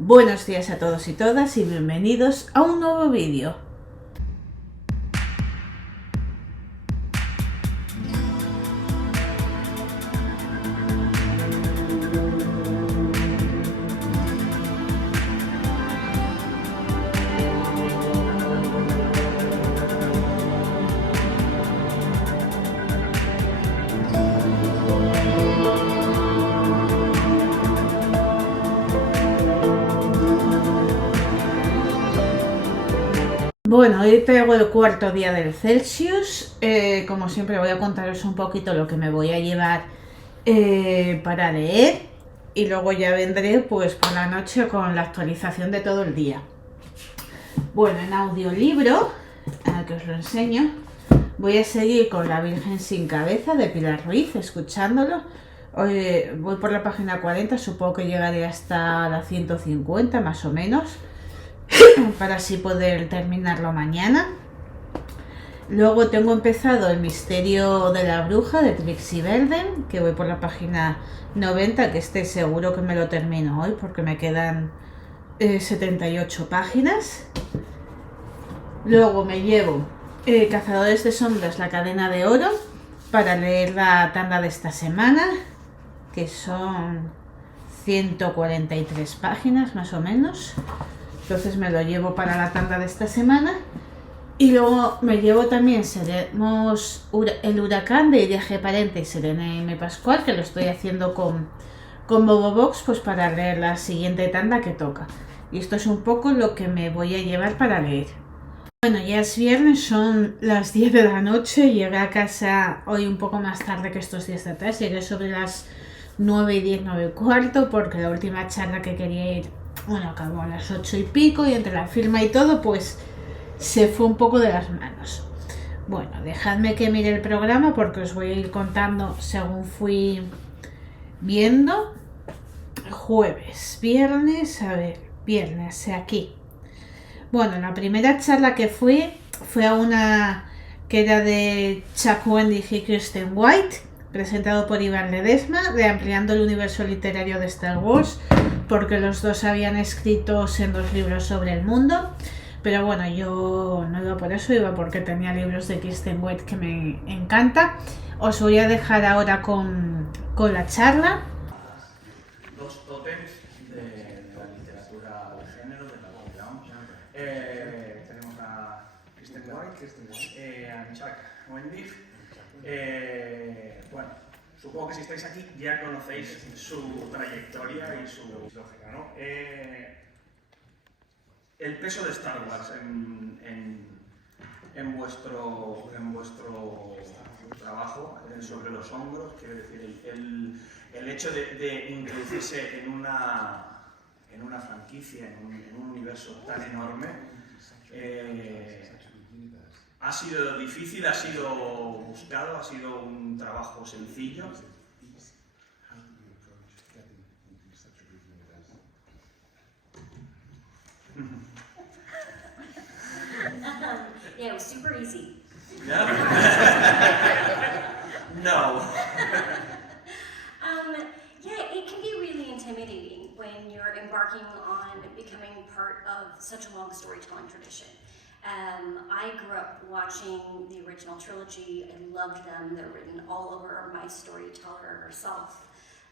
Buenos días a todos y todas y bienvenidos a un nuevo vídeo. Bueno, hoy traigo el cuarto día del Celsius. Como siempre voy a contaros un poquito lo que me voy a llevar para leer y luego ya vendré pues por la noche con la actualización de todo el día. Bueno, en audiolibro, que os lo enseño, voy a seguir con La Virgen sin Cabeza de Pilar Ruiz, escuchándolo. Hoy voy por la página 40, supongo que llegaré hasta la 150 más o menos, para así poder terminarlo mañana. Luego tengo empezado El misterio de la bruja de Trixie Verden, que voy por la página 90, que esté seguro que me lo termino hoy porque me quedan 78 páginas. Luego me llevo Cazadores de Sombras, la cadena de oro, para leer la tanda de esta semana, que son 143 páginas más o menos. Entonces me lo llevo para la tanda de esta semana. Y luego me llevo también El huracán de Iria G. Parente y Selene M. Pascual, que lo estoy haciendo con Bobobox, pues para leer la siguiente tanda que toca. Y esto es un poco lo que me voy a llevar para leer. Bueno, ya es viernes, son las 10 de la noche. Llegué a casa hoy un poco más tarde que estos días de atrás. Llegué sobre las 9 y 10, 9 y cuarto, porque la última charla que quería ir, bueno, acabó a las 8 y pico, y entre la firma y todo, pues se fue un poco de las manos. Bueno, dejadme que mire el programa porque os voy a ir contando según fui viendo. Jueves, viernes, viernes, aquí. Bueno, la primera charla que fue a una que era de Chuck Wendig y Kristen White, presentado por Iván Ledesma, de Ampliando el universo literario de Star Wars, porque los dos habían escrito sendos libros sobre el mundo. Pero bueno, yo no iba por eso, iba porque tenía libros de Kristen White que me encanta. Os voy a dejar ahora con la charla. Dos tótems de la literatura de género, de la background. Tenemos a Kristen White, a Chuck Wendig. Bueno, supongo que si estáis aquí ya conocéis su trayectoria y su lógica, ¿no? El peso de Star Wars en vuestro trabajo sobre los hombros, quiero decir, el hecho de introducirse en una franquicia, en un universo tan enorme, ¿ha sido difícil? ¿Ha sido buscado? ¿Ha sido un trabajo sencillo? Yeah, it was super easy. No? No. Yeah, it can be really intimidating when you're embarking on becoming part of such a long storytelling tradition. I grew up watching the original trilogy. I loved them. They're written all over my storyteller herself.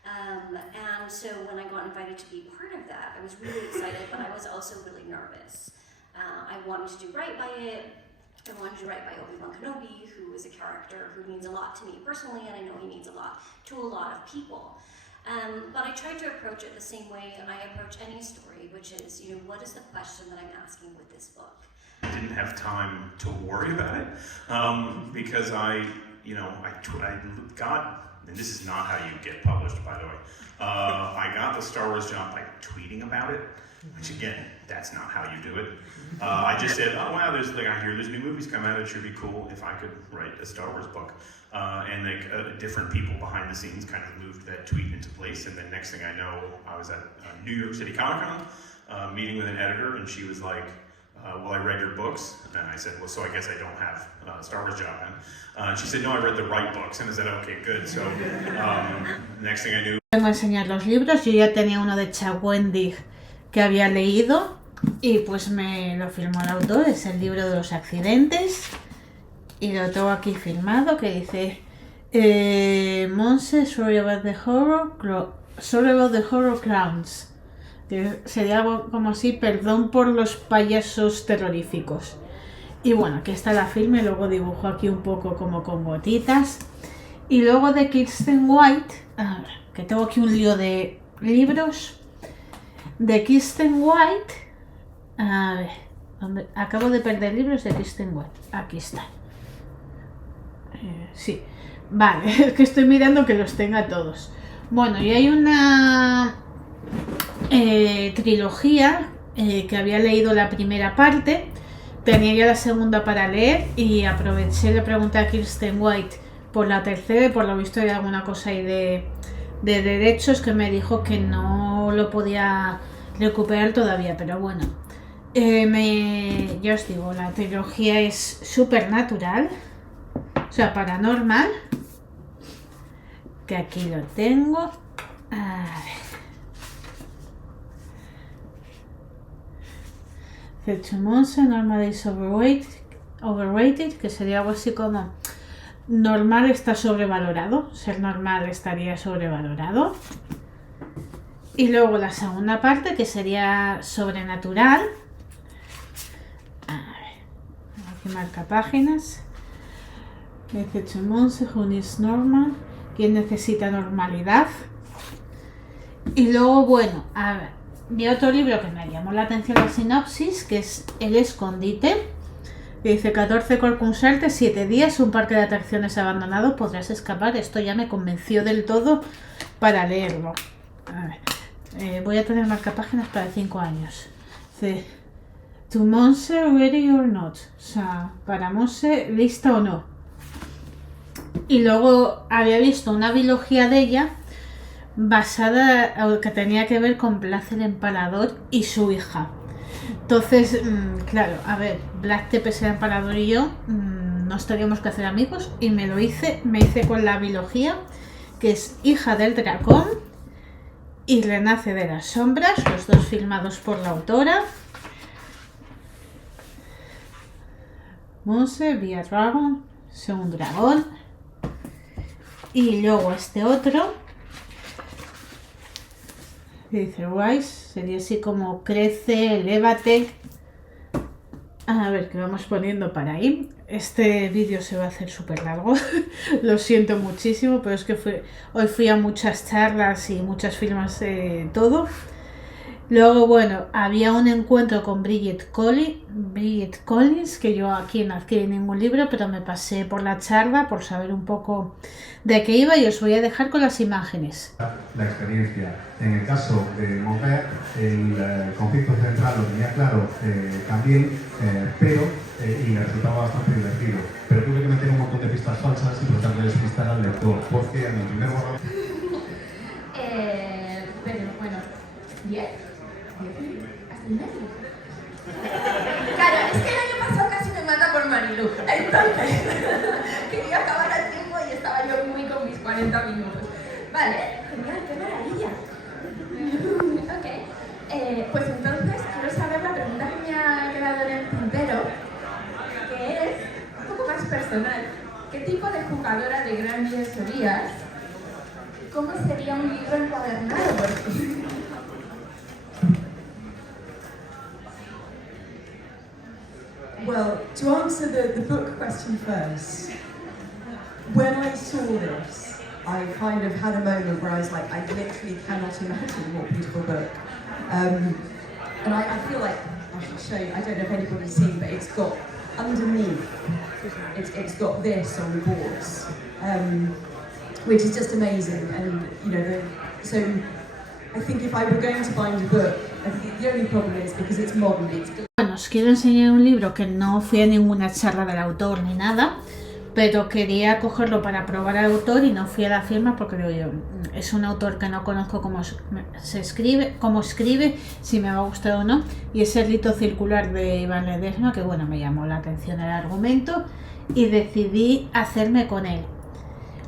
And so when I got invited to be part of that, I was really excited, but I was also really nervous. I wanted to do right by it. I wanted to write by Obi-Wan Kenobi, who is a character who means a lot to me personally, and I know he means a lot to a lot of people. But I tried to approach it the same way I approach any story, which is, what is the question that I'm asking with this book? I didn't have time to worry about it because God, and this is not how you get published, by the way. I got the Star Wars job by tweeting about it, which again, that's not how you do it. I just said, oh wow, I hear there's new movies come out. It should be cool if I could write a Star Wars book. And different people behind the scenes kind of moved that tweet into place. And then next thing I know, I was at New York City Comic-Con meeting with an editor, and she was like, well, I read your books. And I said, well, so I guess I don't have a Star Wars job then. And she said, no, I read the right books. And I said, okay, good. So next thing I knew. Vengo a enseñar los libros. Yo ya tenía uno de Chuck Wendig que había leído y pues me lo firmó el autor. Es el libro de los accidentes y lo tengo aquí firmado, que dice Monse, sorry about the horror clowns, que sería algo como así, perdón por los payasos terroríficos. Y bueno, aquí está la firma y luego dibujo aquí un poco como con gotitas. Y luego de Kirsten White, que tengo aquí un lío de libros de Kirsten White. A ver, ¿dónde? Acabo de perder libros de Kirsten White. Aquí está. Sí, vale, es que estoy mirando que los tenga todos. Bueno, y hay una trilogía que había leído la primera parte. Tenía ya la segunda para leer y aproveché, le pregunté a Kirsten White por la tercera y por lo visto hay alguna cosa ahí de derechos que me dijo que no lo podía recuperar todavía, pero bueno. Ya os digo, la trilogía es supernatural, o sea, paranormal, que aquí lo tengo. A ver. The Monse, normal is overrated, que sería algo así como normal está sobrevalorado, ser normal estaría sobrevalorado. Y luego la segunda parte, que sería sobrenatural. A ver, aquí marca páginas. Dice The Monse, who needs normal, quien necesita normalidad. Y luego, bueno, a ver, vi otro libro que me llamó la atención la sinopsis, que es El Escondite, que dice 14 concursantes, 7 días, un parque de atracciones abandonado, podrás escapar. Esto ya me convenció del todo para leerlo. A ver, voy a tener marcapáginas para 5 años. Dice, to Monse, ready or not, o sea, para Monse, lista o no. Y luego había visto una biología de ella basada, que tenía que ver con Blas el Empalador y su hija. Entonces, claro, a ver, Blas Tepes el Empalador y yo nos teníamos que hacer amigos y me hice con la biología, que es hija del dragón y renace de las sombras, los dos firmados por la autora. Monse, via Dragon, un dragón. Y luego este otro dice Rise, sería así como crece, elévate. A ver, ¿qué vamos poniendo para ahí? Este vídeo se va a hacer súper largo. Lo siento muchísimo, pero es que hoy fui a muchas charlas y muchas firmas, todo. Luego, bueno, había un encuentro con Bridget Collins, que yo aquí no adquirí ningún libro, pero me pasé por la charla por saber un poco de qué iba y os voy a dejar con las imágenes. La experiencia. En el caso de Monfer, el conflicto central lo tenía claro también, pero y me resultaba bastante divertido. Pero tuve que meter un montón de pistas falsas y tratar de despistar al lector, porque en el primer borrador... pero bueno, 10. Hasta el medio. Claro, es que el año pasado casi me mata por Marilu. Entonces, quería acabar a tiempo y estaba yo muy con mis 40 minutos. Vale, genial, qué maravilla. Ok, pues entonces quiero saber la pregunta que me ha quedado en el tintero, que es un poco más personal. ¿Qué tipo de jugadora de grandes serías? ¿Cómo sería un libro encuadernado por ti? Well, to answer the book question first, when I saw this, I kind of had a moment where I was like, I literally cannot imagine what beautiful book. And I feel like I should show you, I don't know if anybody's seen, but it's got underneath, it's got this on the boards, which is just amazing. And you know, so I think if I were going to bind a book, I think the only problem is because it's modern, it's good. Bueno, os quiero enseñar un libro que no fui a ninguna charla del autor ni nada, pero quería cogerlo para probar al autor y no fui a la firma porque digo, es un autor que no conozco cómo escribe, si me va a gustar o no, y es El rito circular de Iván Ledesma, que bueno, me llamó la atención el argumento y decidí hacerme con él.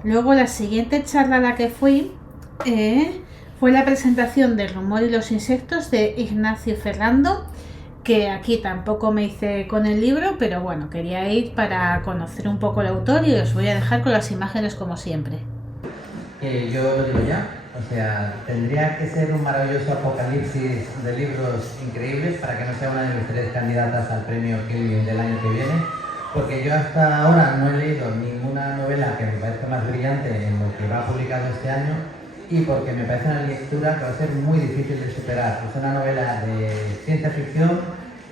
Luego la siguiente charla a la que fui fue la presentación de Rumor y los insectos de Ignacio Ferrando, que aquí tampoco me hice con el libro, pero bueno, quería ir para conocer un poco el autor y os voy a dejar con las imágenes como siempre. Yo lo digo ya, o sea, tendría que ser un maravilloso apocalipsis de libros increíbles para que no sea una de mis 3 candidatas al premio Kelvin del año que viene, porque yo hasta ahora no he leído ninguna novela que me parezca más brillante en lo que va publicado este año, y porque me parece una lectura que va a ser muy difícil de superar. Es una novela de ciencia ficción,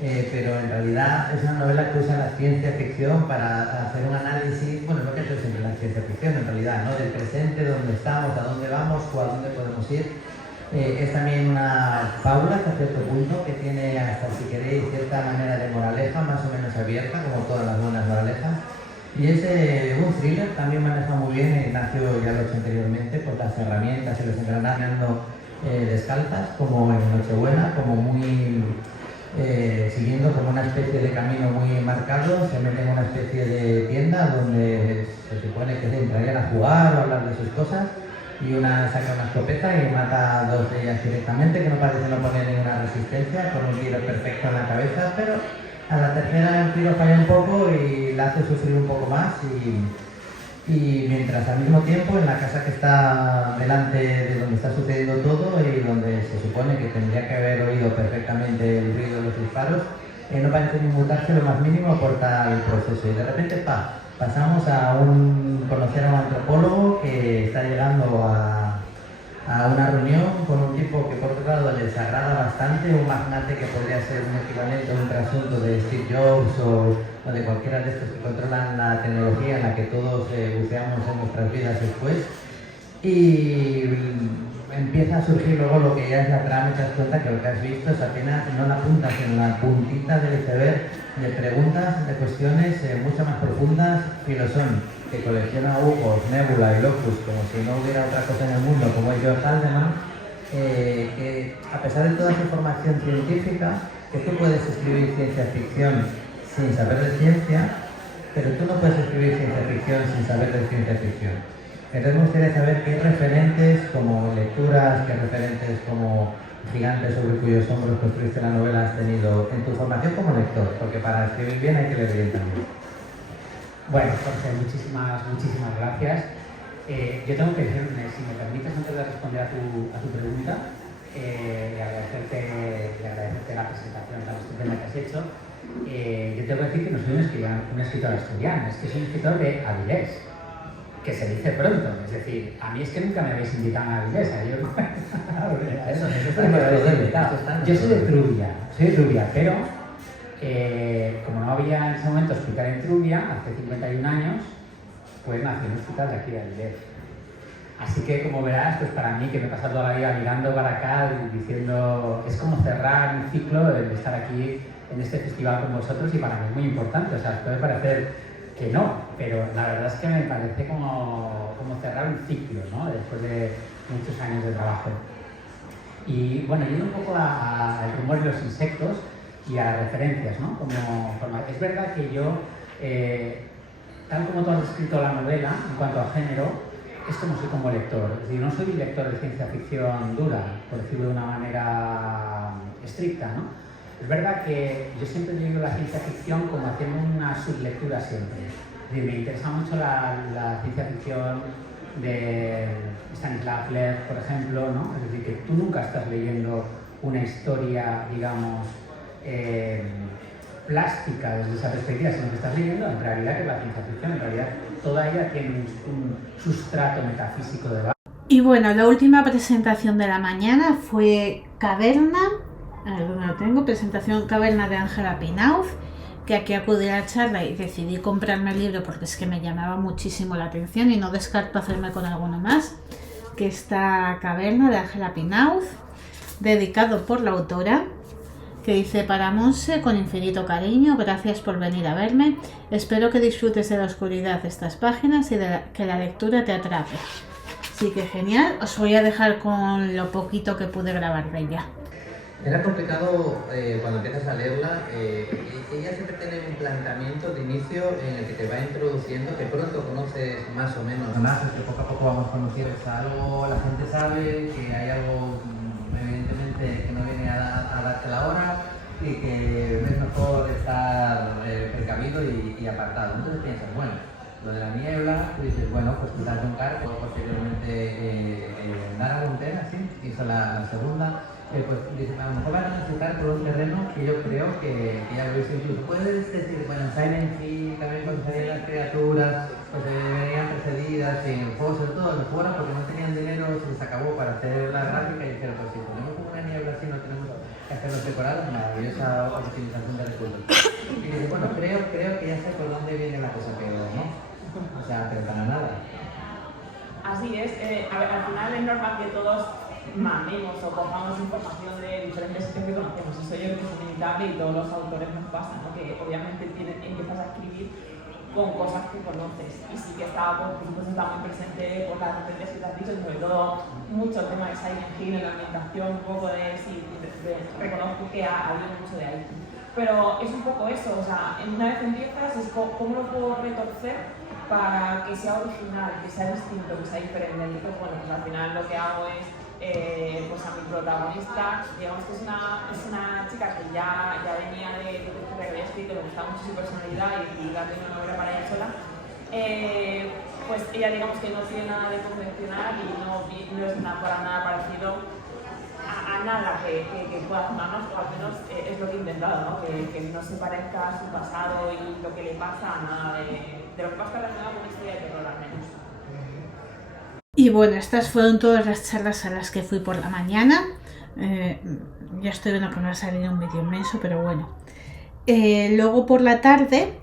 pero en realidad es una novela que usa la ciencia ficción para hacer un análisis, bueno, lo que he hecho siempre la ciencia ficción en realidad, ¿no? Del presente, dónde estamos, a dónde vamos o a dónde podemos ir. Es también una fábula hasta cierto punto que tiene, hasta si queréis, cierta manera de moraleja más o menos abierta, como todas las buenas moralejas. Y es un thriller, también maneja muy bien, Ignacio ya lo ha hecho anteriormente, con las herramientas y los engranajes descalzas, como en Nochebuena, como muy siguiendo como una especie de camino muy marcado. Se mete en una especie de tienda donde se supone que se entrarían a jugar o a hablar de sus cosas, y una saca una escopeta y mata a 2 de ellas directamente, que no parece no poner ninguna resistencia, con un tiro perfecto en la cabeza, pero a la tercera el tiro falla un poco y la hace sufrir un poco más, y mientras al mismo tiempo en la casa que está delante de donde está sucediendo todo y donde se supone que tendría que haber oído perfectamente el ruido de los disparos, no parece ni mutarse lo más mínimo, aporta el proceso, y de repente pasamos a conocer a un antropólogo que está llegando a una reunión con un tipo que por otro lado le desagrada bastante, un magnate que podría ser un equivalente a un trasunto de Steve Jobs o de cualquiera de estos que controlan la tecnología en la que todos buceamos en nuestras vidas después. Y empieza a surgir luego lo que ya es la trama, y te das cuenta que lo que has visto es apenas no la punta, sino la puntita del iceberg de preguntas, de cuestiones mucho más profundas, filosón, que colecciona Hugo, Nebula y Locus como si no hubiera otra cosa en el mundo, como es George Haldeman, que a pesar de toda su formación científica, que tú puedes escribir ciencia ficción sin saber de ciencia, pero tú no puedes escribir ciencia ficción sin saber de ciencia ficción. Entonces me gustaría saber qué referentes como lecturas, qué referentes como gigantes sobre cuyos hombros construiste la novela has tenido en tu formación como lector, porque para escribir bien hay que leer bien también. Bueno, Jorge, muchísimas gracias. Yo tengo que decirme, si me permites, antes de responder a tu pregunta, y agradecerte la presentación tan estupenda que has hecho, yo tengo que decir que no soy un escritor asturiano, es que soy un escritor de Avilés, que se dice pronto. Es decir, a mí es que nunca me habéis invitado a Avilés. Yo soy de Trubia, pero como no había en ese momento hospital en Trubia, hace 51 años, pues nací en un hospital de aquí de Avilés. Así que, como verás, pues para mí, que me he pasado toda la vida mirando para acá, diciendo, es como cerrar un ciclo de estar aquí en este festival con vosotros, y para mí es muy importante. O sea, puede parecer que no, pero la verdad es que me parece como cerrar un ciclo, ¿no? Después de muchos años de trabajo. Y bueno, yendo un poco al rumor de los insectos y a las referencias, ¿no? Es verdad que yo, tal como tú has escrito la novela, en cuanto a género, es como soy como lector. Es decir, no soy lector de ciencia ficción dura, por decirlo de una manera estricta, ¿no? Es verdad que yo siempre he leído la ciencia ficción como haciendo una sublectura siempre. Es decir, me interesa mucho la ciencia ficción de Stanislav Lem, por ejemplo, ¿no? Es decir, que tú nunca estás leyendo una historia, digamos, plástica desde esa perspectiva, sino que estás leyendo en realidad que la ciencia ficción, en realidad toda ella tiene un sustrato metafísico de base. Y bueno, la última presentación de la mañana fue Caverna, donde lo tengo, presentación Caverna de Ángela Pinauz, que aquí acudí a la charla y decidí comprarme el libro porque es que me llamaba muchísimo la atención y no descarto hacerme con alguno más, que está Caverna de Ángela Pinauz, dedicado por la autora, que dice: para Monse, con infinito cariño, gracias por venir a verme, espero que disfrutes de la oscuridad de estas páginas y que la lectura te atrape. Así que genial, os voy a dejar con lo poquito que pude grabar de ella. Era complicado cuando empiezas a leerla. Ella siempre tiene un planteamiento de inicio en el que te va introduciendo, que pronto conoces más o menos. Personajes que poco a poco vamos conociendo. Algo la gente sabe, que hay algo evidentemente que no viene a darte la hora y que es mejor estar precavido y apartado. Entonces piensas, bueno, lo de la niebla, tú dices, bueno, pues quizás un cargo, posteriormente Nara Montena, sí, hizo la segunda. Pues a lo mejor van a transitar por un terreno que yo creo que ya lo he visto incluso. Puedes decir, bueno, Silent Hill, también cuando salían las criaturas, pues venían precedidas en juegos, sobre todo en los juegos, porque no tenían dinero, se les acabó para hacer la gráfica y dijeron, pues si ponemos una niebla así, no tenemos que hacer los decorados, maravillosa optimización de recursos. Y dices, bueno, creo que ya sé por dónde viene la cosa, pero no, o sea, pero para nada. Así es, a ver, al final es normal que todos mamemos o cojamos información de diferentes sitios que conocemos. Eso yo creo que es inevitable y todos los autores nos pasan, ¿no? Que obviamente empiezas a escribir con cosas que conoces y sí que está, pues está muy presente por las referencias que te has dicho, sobre todo mucho el tema de Silent Hill en la ambientación, un poco reconozco que ha habido mucho de ahí. Pero es un poco eso, o sea, una vez empiezas es cómo lo puedo retorcer para que sea original, que sea distinto, que sea diferente. Y pues bueno, pues al final lo que hago es pues a mi protagonista, digamos que es una chica que ya venía de que había escrito, le gustaba mucho su personalidad y la tengo una novela para ella sola. Pues ella digamos que no tiene nada de convencional y no es para nada parecido a nada que pueda sonarnos, o al menos es lo que he intentado, ¿no? Que no se parezca a su pasado y lo que le pasa a nada de lo que pasa relacionado con una historia de terror al menos. Y bueno, estas fueron todas las charlas a las que fui por la mañana. Ya estoy viendo que me va a salir un vídeo inmenso, pero bueno. Luego por la tarde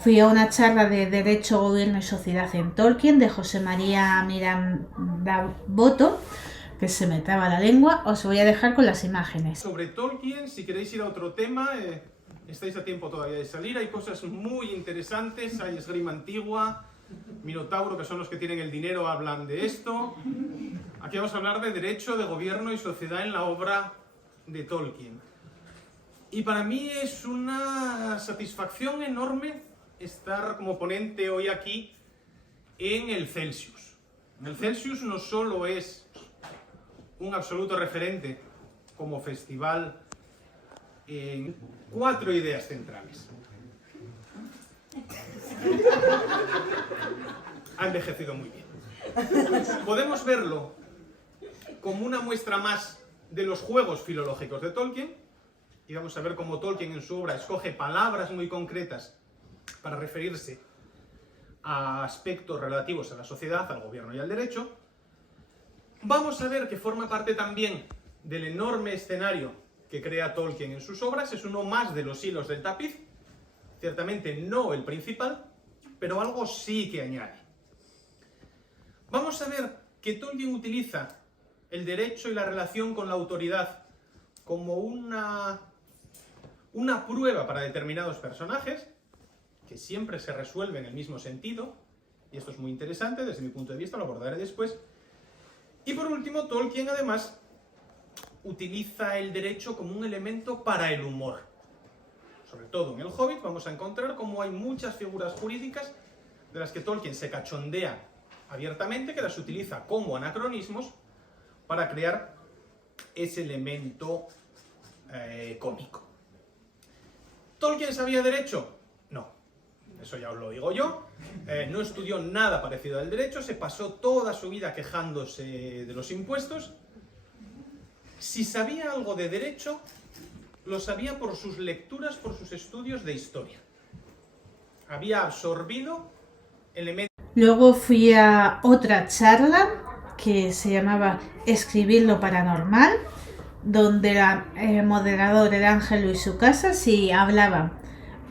fui a una charla de Derecho, Gobierno y Sociedad en Tolkien de José María Mirandaboto, que se me traba la lengua. Os voy a dejar con las imágenes. Sobre Tolkien, si queréis ir a otro tema, estáis a tiempo todavía de salir. Hay cosas muy interesantes, hay esgrima antigua, Minotauro, que son los que tienen el dinero, hablan de esto. Aquí vamos a hablar de derecho, de gobierno y sociedad en la obra de Tolkien. Y para mí es una satisfacción enorme estar como ponente hoy aquí en el Celsius. El Celsius no solo es un absoluto referente como festival en 4 ideas centrales. Ha envejecido muy bien. Podemos verlo como una muestra más de los juegos filológicos de Tolkien, y vamos a ver cómo Tolkien en su obra escoge palabras muy concretas para referirse a aspectos relativos a la sociedad, al gobierno y al derecho. Vamos a ver que forma parte también del enorme escenario que crea Tolkien en sus obras, es uno más de los hilos del tapiz, ciertamente no el principal, pero algo sí que añade. Vamos a ver que Tolkien utiliza el derecho y la relación con la autoridad como una prueba para determinados personajes, que siempre se resuelve en el mismo sentido, y esto es muy interesante desde mi punto de vista, lo abordaré después. Y por último, Tolkien además utiliza el derecho como un elemento para el humor. Sobre todo en El Hobbit vamos a encontrar cómo hay muchas figuras jurídicas de las que Tolkien se cachondea abiertamente, que las utiliza como anacronismos para crear ese elemento cómico. ¿Tolkien sabía derecho? No, eso ya os lo digo yo. No estudió nada parecido al derecho, se pasó toda su vida quejándose de los impuestos. Si sabía algo de derecho, lo sabía por sus lecturas, por sus estudios de historia. Había absorbido elementos. Luego fui a otra charla que se llamaba Escribir lo paranormal, donde el moderador era Ángel Luis Sucasas y hablaba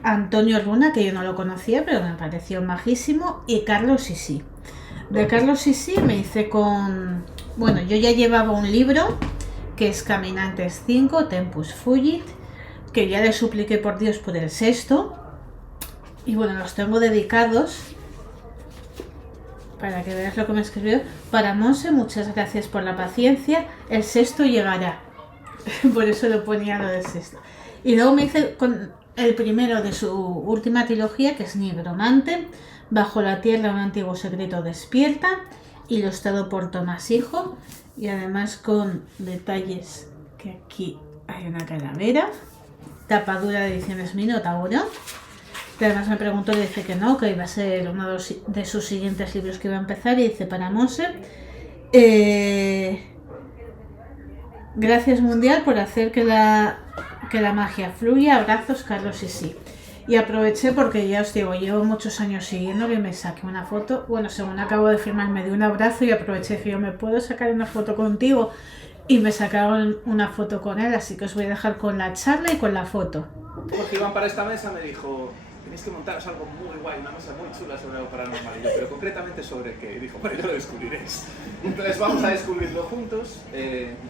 Antonio Runa, que yo no lo conocía, pero me pareció majísimo, y Carlos Sisi. De Carlos Sisi me hice con... Bueno, yo ya llevaba un libro, que es Caminantes 5, Tempus Fugit, que ya le supliqué por Dios por el 6º. Y bueno, los tengo dedicados para que veas lo que me escribió. Para Monse, muchas gracias por la paciencia. El sexto llegará. Por eso lo ponía lo del sexto. Y luego me dice con el primero de su última trilogía, que es Nigromante, Bajo la tierra un antiguo secreto despierta, ilustrado por Tomás Hijo, y además con detalles que aquí hay una calavera, tapadura de Ediciones Minotauro. Que además me preguntó y dice que no, que iba a ser uno de sus siguientes libros que iba a empezar, y dice para Monse, gracias mundial por hacer que la magia fluya, abrazos Carlos y sí. Y aproveché porque ya os digo, llevo muchos años siguiéndolo y me saqué una foto, bueno, según acabo de firmar me dio un abrazo y aproveché que yo me puedo sacar una foto contigo y me sacaron una foto con él, así que os voy a dejar con la charla y con la foto. Porque iban para esta mesa me dijo, tenéis que montaros algo muy guay, una mesa muy chula sobre algo paranormal. Y yo, pero concretamente sobre qué. Y dijo, bueno, ya lo descubriréis. Entonces vamos a descubrirlo juntos.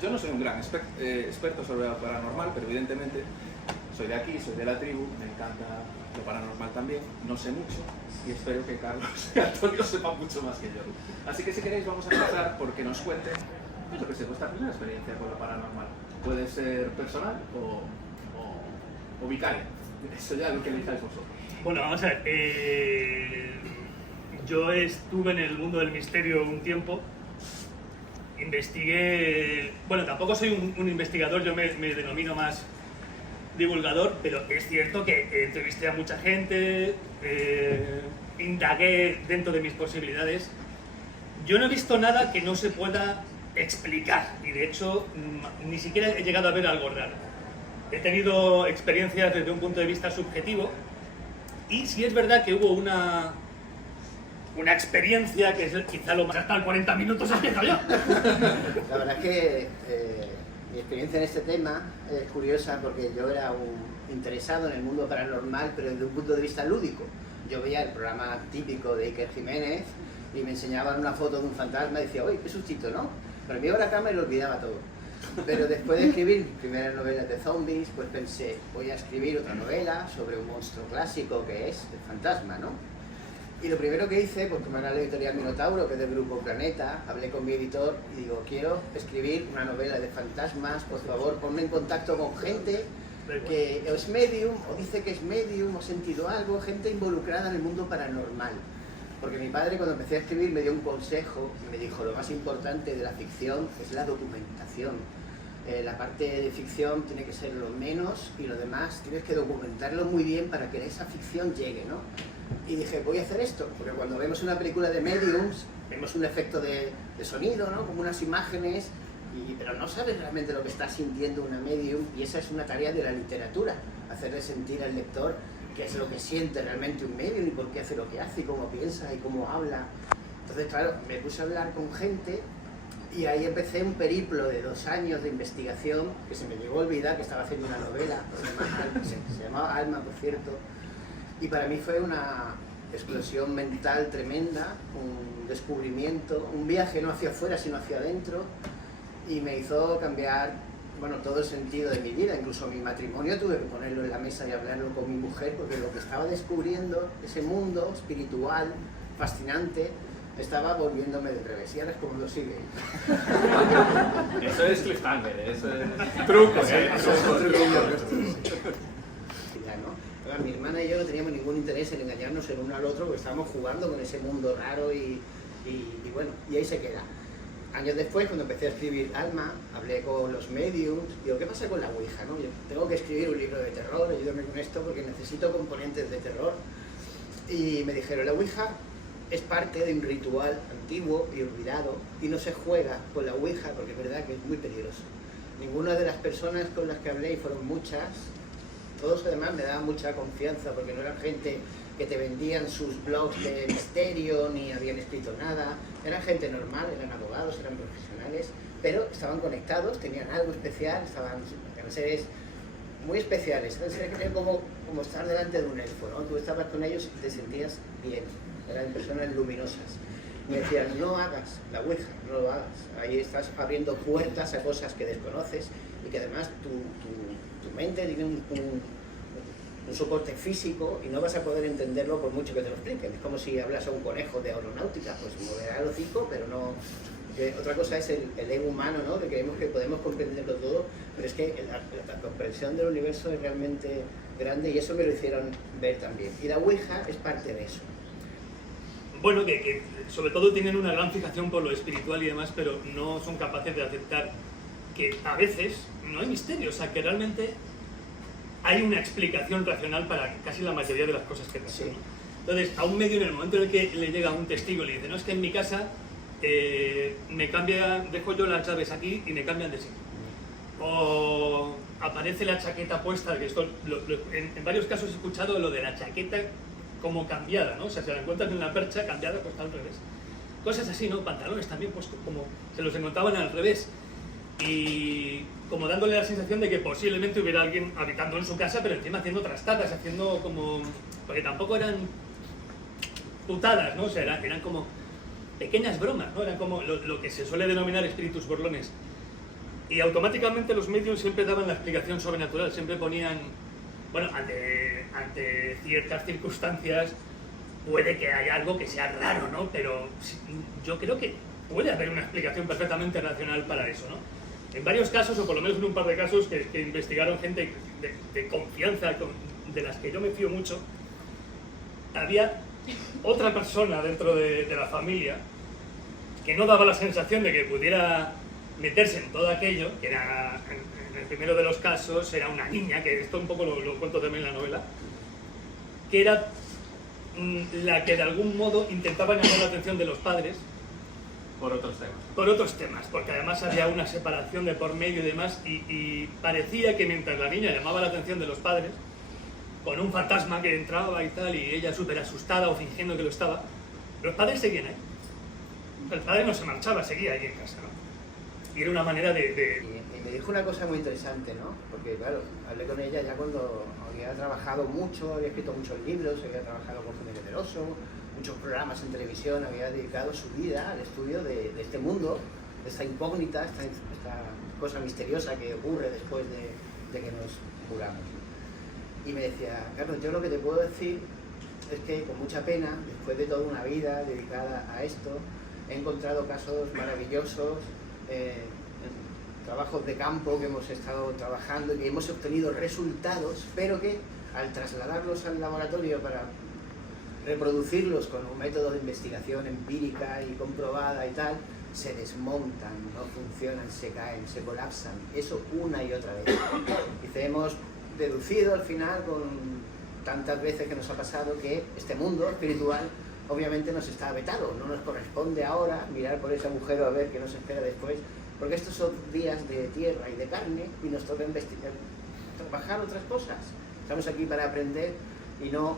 Yo no soy un gran experto sobre algo paranormal, pero evidentemente soy de aquí, soy de la tribu, me encanta lo paranormal también, no sé mucho y espero que Carlos y Antonio sepan mucho más que yo. Así que si queréis vamos a empezar porque nos cuenten lo que sé, vuestra primera experiencia con lo paranormal. Puede ser personal o vicaria. Eso ya es lo que elijáis vosotros. Bueno, vamos a ver. Yo estuve en el mundo del misterio un tiempo. Investigué... Bueno, tampoco soy un investigador, yo me denomino más divulgador, pero es cierto que entrevisté a mucha gente, indagué dentro de mis posibilidades. Yo no he visto nada que no se pueda explicar y de hecho ni siquiera he llegado a ver algo raro. He tenido experiencias desde un punto de vista subjetivo y sí es verdad que hubo una experiencia que es quizá lo más hasta el 40 minutos empiezo yo. La verdad es que mi experiencia en este tema es curiosa porque yo era un interesado en el mundo paranormal, pero desde un punto de vista lúdico. Yo veía el programa típico de Iker Jiménez y me enseñaban una foto de un fantasma y decía, uy, qué sustito, ¿no? Pero me iba a la cama y lo olvidaba todo. Pero después de escribir mis primeras novelas de zombies, pues pensé, voy a escribir otra novela sobre un monstruo clásico que es el fantasma, ¿no? Y lo primero que hice, pues como era la editorial Minotauro, que es del grupo Planeta, hablé con mi editor y digo, quiero escribir una novela de fantasmas, por favor, ponme en contacto con gente que es medium, o dice que es medium, o sentido algo, gente involucrada en el mundo paranormal. Porque mi padre, cuando empecé a escribir, me dio un consejo y me dijo, lo más importante de la ficción es la documentación. La parte de ficción tiene que ser lo menos y lo demás tienes que documentarlo muy bien para que esa ficción llegue, ¿no? Y dije, voy a hacer esto, porque cuando vemos una película de mediums, vemos un efecto de sonido, ¿no? Como unas imágenes, pero no sabes realmente lo que está sintiendo una medium, y esa es una tarea de la literatura, hacerle sentir al lector qué es lo que siente realmente un medium y por qué hace lo que hace y cómo piensa y cómo habla. Entonces, claro, me puse a hablar con gente y ahí empecé un periplo de 2 años de investigación que se me llegó a olvidar que estaba haciendo una novela, se llamaba Alma, por cierto. Y para mí fue una explosión mental tremenda, un descubrimiento, un viaje no hacia afuera sino hacia adentro, y me hizo cambiar, bueno, todo el sentido de mi vida. Incluso mi matrimonio tuve que ponerlo en la mesa y hablarlo con mi mujer, porque lo que estaba descubriendo, ese mundo espiritual, fascinante, estaba volviéndome del revés. Y ahora es como lo sigue. Eso es cliffhanger, eso es truco, Mi hermana y yo no teníamos ningún interés en engañarnos el uno al otro porque estábamos jugando con ese mundo raro y bueno, y ahí se queda. Años después, cuando empecé a escribir Alma, hablé con los mediums, digo, ¿qué pasa con la Ouija, no? Yo tengo que escribir un libro de terror, ayúdame con esto porque necesito componentes de terror. Y me dijeron, la Ouija es parte de un ritual antiguo y olvidado y no se juega con la Ouija porque es verdad que es muy peligroso. Ninguna de las personas con las que hablé, y fueron muchas, todos además me daban mucha confianza porque no eran gente que te vendían sus blogs de misterio ni habían escrito nada, eran gente normal, eran abogados, eran profesionales, pero estaban conectados, tenían algo especial, eran seres muy especiales, eran seres que eran como estar delante de un elfo, ¿no? Tú estabas con ellos y te sentías bien, eran personas luminosas. Me decían, no hagas la Ouija, no lo hagas, ahí estás abriendo puertas a cosas que desconoces y que además tu mente tiene un un soporte físico y no vas a poder entenderlo por mucho que te lo expliquen. Es como si hablas a un conejo de aeronáutica, pues moverá el hocico, pero no... Otra cosa es el ego humano, ¿no? De que creemos que podemos comprenderlo todo, pero es que la comprensión del universo es realmente grande y eso me lo hicieron ver también. Y la Ouija es parte de eso. Bueno, que sobre todo tienen una gran fijación por lo espiritual y demás, pero no son capaces de aceptar que a veces no hay misterio, o sea, que realmente hay una explicación racional para casi la mayoría de las cosas que pasan. Sí. Entonces, a un medio, en el momento en el que le llega un testigo y le dice, no, es que en mi casa dejo yo las llaves aquí y me cambian de sitio. O aparece la chaqueta puesta, que esto en varios casos he escuchado lo de la chaqueta como cambiada, ¿no? O sea, se la encuentran en una percha cambiada, pues está al revés. Cosas así, ¿no? Pantalones también, pues como se los encontraban al revés. Y como dándole la sensación de que posiblemente hubiera alguien habitando en su casa, pero encima haciendo trastadas, haciendo como... Porque tampoco eran putadas, ¿no? O sea, eran como pequeñas bromas, ¿no? Eran como lo que se suele denominar espíritus burlones. Y automáticamente los medios siempre daban la explicación sobrenatural, siempre ponían, bueno, ante ciertas circunstancias puede que haya algo que sea raro, ¿no? Pero yo creo que puede haber una explicación perfectamente racional para eso, ¿no? En varios casos, o por lo menos en un par de casos que investigaron gente de confianza, de las que yo me fío mucho, había otra persona dentro de la familia que no daba la sensación de que pudiera meterse en todo aquello, que era, en el primero de los casos, era una niña, que esto un poco lo cuento también en la novela, que era la que de algún modo intentaba llamar la atención de los padres por otros temas. Por otros temas, porque además había una separación de por medio y demás, y parecía que mientras la niña llamaba la atención de los padres, con un fantasma que entraba y tal, y ella súper asustada o fingiendo que lo estaba, los padres seguían ahí. El padre no se marchaba, seguía ahí en casa, ¿no? Y era una manera de... Y me dijo una cosa muy interesante, ¿no? Porque claro, hablé con ella ya cuando había trabajado mucho, había escrito muchos libros, había trabajado con Jiménez del Oso, muchos programas en televisión, había dedicado su vida al estudio de este mundo, de esta incógnita, esta cosa misteriosa que ocurre después de que nos curamos. Y me decía, Carlos, yo lo que te puedo decir es que con mucha pena, después de toda una vida dedicada a esto, he encontrado casos maravillosos, trabajos de campo que hemos estado trabajando y que hemos obtenido resultados, pero que al trasladarlos al laboratorio para reproducirlos con un método de investigación empírica y comprobada y tal, se desmontan, no funcionan, se caen, se colapsan. Eso una y otra vez. Dice, hemos deducido al final, con tantas veces que nos ha pasado, que este mundo espiritual obviamente nos está vetado, no nos corresponde ahora mirar por ese agujero a ver qué nos espera después, porque estos son días de tierra y de carne y nos toca investigar, trabajar otras cosas. Estamos aquí para aprender y no...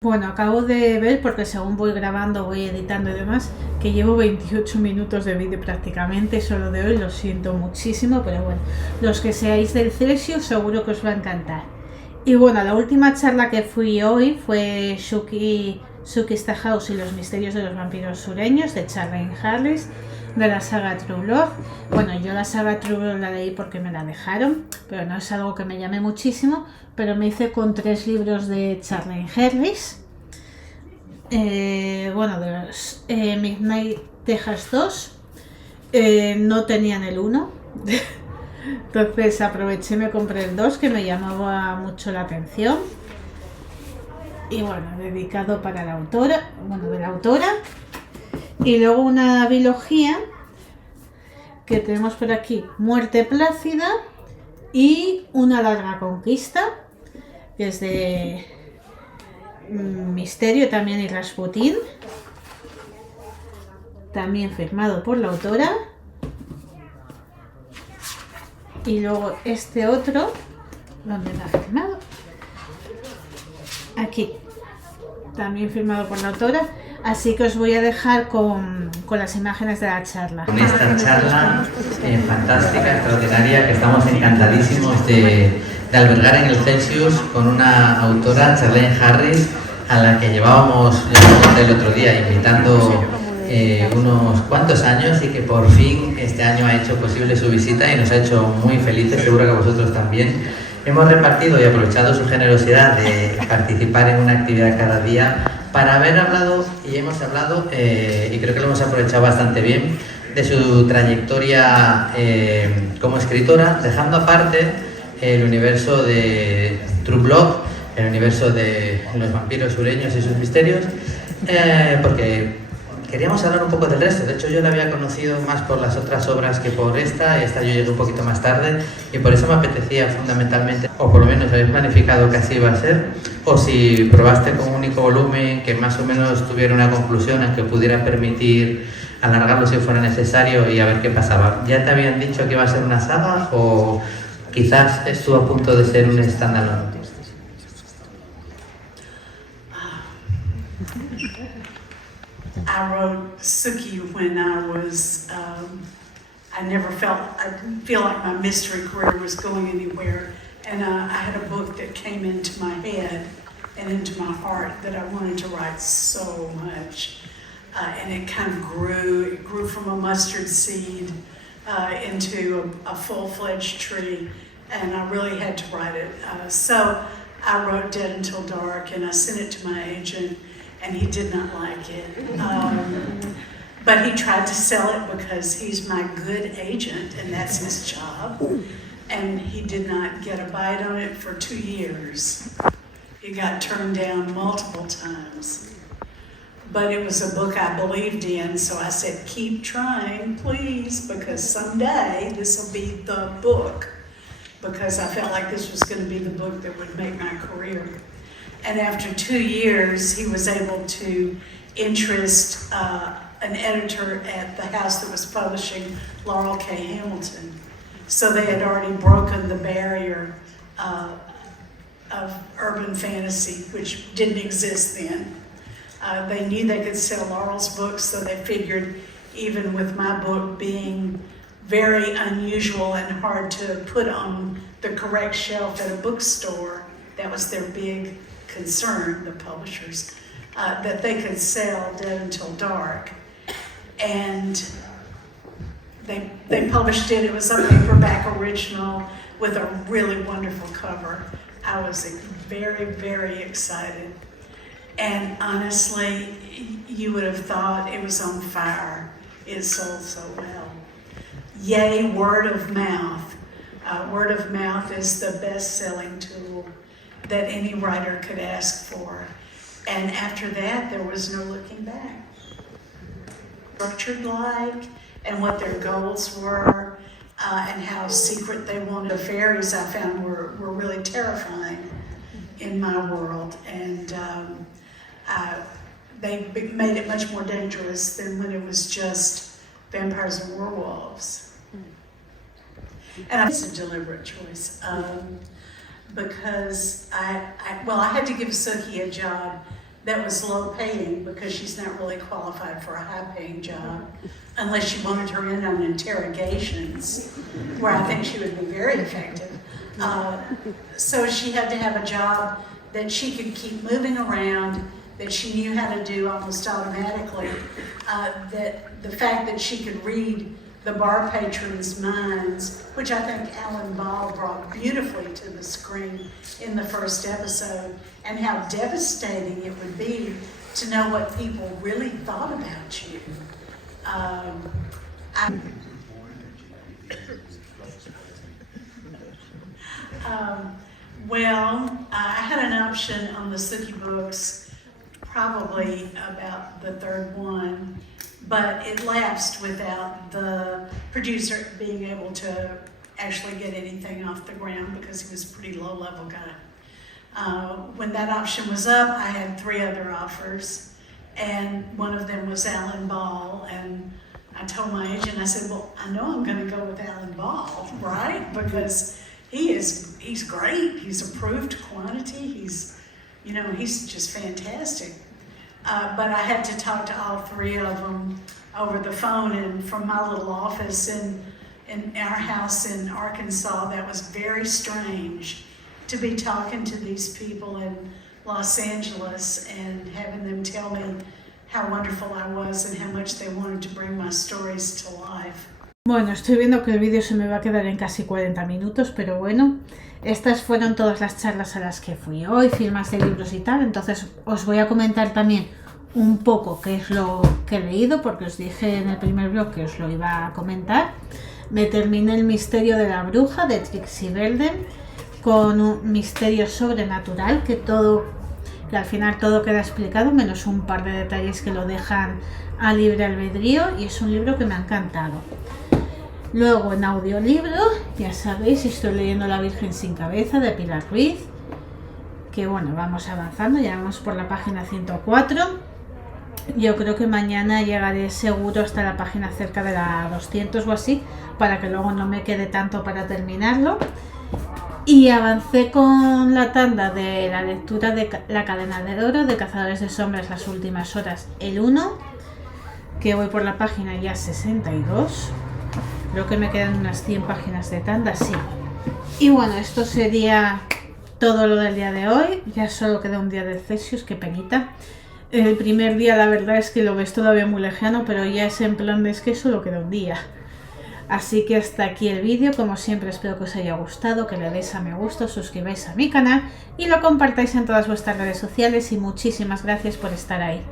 Bueno, acabo de ver, porque según voy grabando, voy editando y demás, que llevo 28 minutos de vídeo prácticamente, solo de hoy, lo siento muchísimo, pero bueno, los que seáis del Celsius seguro que os va a encantar. Y bueno, la última charla que fui hoy fue Shuki's The House y los misterios de los vampiros sureños, de Charlene Harris, de la saga True Love. Bueno, yo la saga True Love la leí porque me la dejaron, pero no es algo que me llame muchísimo, pero me hice con 3 libros de Charlene Harris. Bueno, de los Midnight Texas 2, no tenían el 1, entonces aproveché y me compré el 2, que me llamaba mucho la atención. Y bueno, dedicado para la autora, bueno, de la autora. Y luego una biología que tenemos por aquí, Muerte Plácida y Una larga conquista, que es de Misterio también y Rasputín, también firmado por la autora. Y luego este otro, ¿dónde lo ha firmado? Aquí, también firmado por la autora. Así que os voy a dejar con las imágenes de la charla. Con esta charla fantástica, extraordinaria, que estamos encantadísimos de albergar en el Celsius con una autora, Charlene Harris, a la que llevábamos el otro día invitando unos cuantos años y que por fin este año ha hecho posible su visita y nos ha hecho muy felices, seguro que a vosotros también. Hemos repartido y aprovechado su generosidad de participar en una actividad cada día para haber hablado, y hemos hablado, y creo que lo hemos aprovechado bastante bien, de su trayectoria como escritora, dejando aparte el universo de True Blood, el universo de los vampiros sureños y sus misterios, porque queríamos hablar un poco del resto. De hecho, yo la había conocido más por las otras obras que por esta yo llegué un poquito más tarde y por eso me apetecía fundamentalmente, o por lo menos habéis planificado que así iba a ser, o si probaste con un único volumen que más o menos tuviera una conclusión en que pudiera permitir alargarlo si fuera necesario y a ver qué pasaba. ¿Ya te habían dicho que iba a ser una saga o quizás estuvo a punto de ser un standalone? I wrote Sookie when I was, I didn't feel like my mystery career was going anywhere. And I had a book that came into my head and into my heart that I wanted to write so much. And it kind of grew. It grew from a mustard seed into a full-fledged tree. And I really had to write it. So I wrote Dead Until Dark and I sent it to my agent. And he did not like it. But he tried to sell it because he's my good agent and that's his job. And he did not get a bite on it for 2 years. It got turned down multiple times. But it was a book I believed in, so I said, keep trying, please, because someday this will be the book. Because I felt like this was going to be the book that would make my career. And after 2 years, he was able to interest an editor at the house that was publishing Laurel K. Hamilton. So they had already broken the barrier of urban fantasy, which didn't exist then. They knew they could sell Laurel's books, so they figured even with my book being very unusual and hard to put on the correct shelf at a bookstore, that was their big concern, the publishers, that they could sell Dead Until Dark. And they published it. It was a paperback original with a really wonderful cover. I was very, very excited. And honestly, you would have thought it was on fire. It sold so well. Yay, word of mouth. Word of mouth is the best-selling tool that any writer could ask for. And after that, there was no looking back. Structured like, and what their goals were, and how secret they wanted. The fairies I found were really terrifying in my world. And they made it much more dangerous than when it was just vampires and werewolves. And it's a deliberate choice. Because I had to give Sookie a job that was low paying because she's not really qualified for a high paying job unless you wanted her in on interrogations where I think she would be very effective. So she had to have a job that she could keep moving around, that she knew how to do almost automatically, that the fact that she could read the bar patrons' minds, which I think Alan Ball brought beautifully to the screen in the first episode, and how devastating it would be to know what people really thought about you. I had an option on the Sookie books, probably about the third one, but it lapsed without the producer being able to actually get anything off the ground because he was a pretty low-level guy. When that option was up, I had 3 other offers, and one of them was Alan Ball, and I told my agent, I said, well, I know I'm going to go with Alan Ball, right? Because he's great. He's approved quantity. He's just fantastic. But I had to talk to all 3 of them over the phone, and from my little office in our house in Arkansas, that was very strange to be talking to these people in Los Angeles and having them tell me how wonderful I was and how much they wanted to bring my stories to life. Bueno, estoy viendo que el vídeo se me va a quedar en casi 40 minutos, pero bueno, estas fueron todas las charlas a las que fui hoy, firmas de libros y tal, entonces os voy a comentar también un poco qué es lo que he leído, porque os dije en el primer blog que os lo iba a comentar. Me terminé El misterio de la bruja de Trixie Belden, con un misterio sobrenatural que al final todo queda explicado, menos un par de detalles que lo dejan a libre albedrío, y es un libro que me ha encantado. Luego en audiolibro, ya sabéis, estoy leyendo La Virgen sin cabeza de Pilar Ruiz, que bueno, vamos avanzando, ya vamos por la página 104. Yo creo que mañana llegaré seguro hasta la página cerca de la 200 o así, para que luego no me quede tanto para terminarlo. Y avancé con la tanda de la lectura de La cadena de oro de Cazadores de sombras, las últimas horas, el 1, que voy por la página ya 62. Creo que me quedan unas 100 páginas de tanda, sí. Y bueno, esto sería todo lo del día de hoy. Ya solo queda un día de Celsius, qué penita. El primer día la verdad es que lo ves todavía muy lejano, pero ya es en plan de es que solo queda un día. Así que hasta aquí el vídeo. Como siempre, espero que os haya gustado, que le deis a me gusta, os suscribáis a mi canal y lo compartáis en todas vuestras redes sociales, y muchísimas gracias por estar ahí.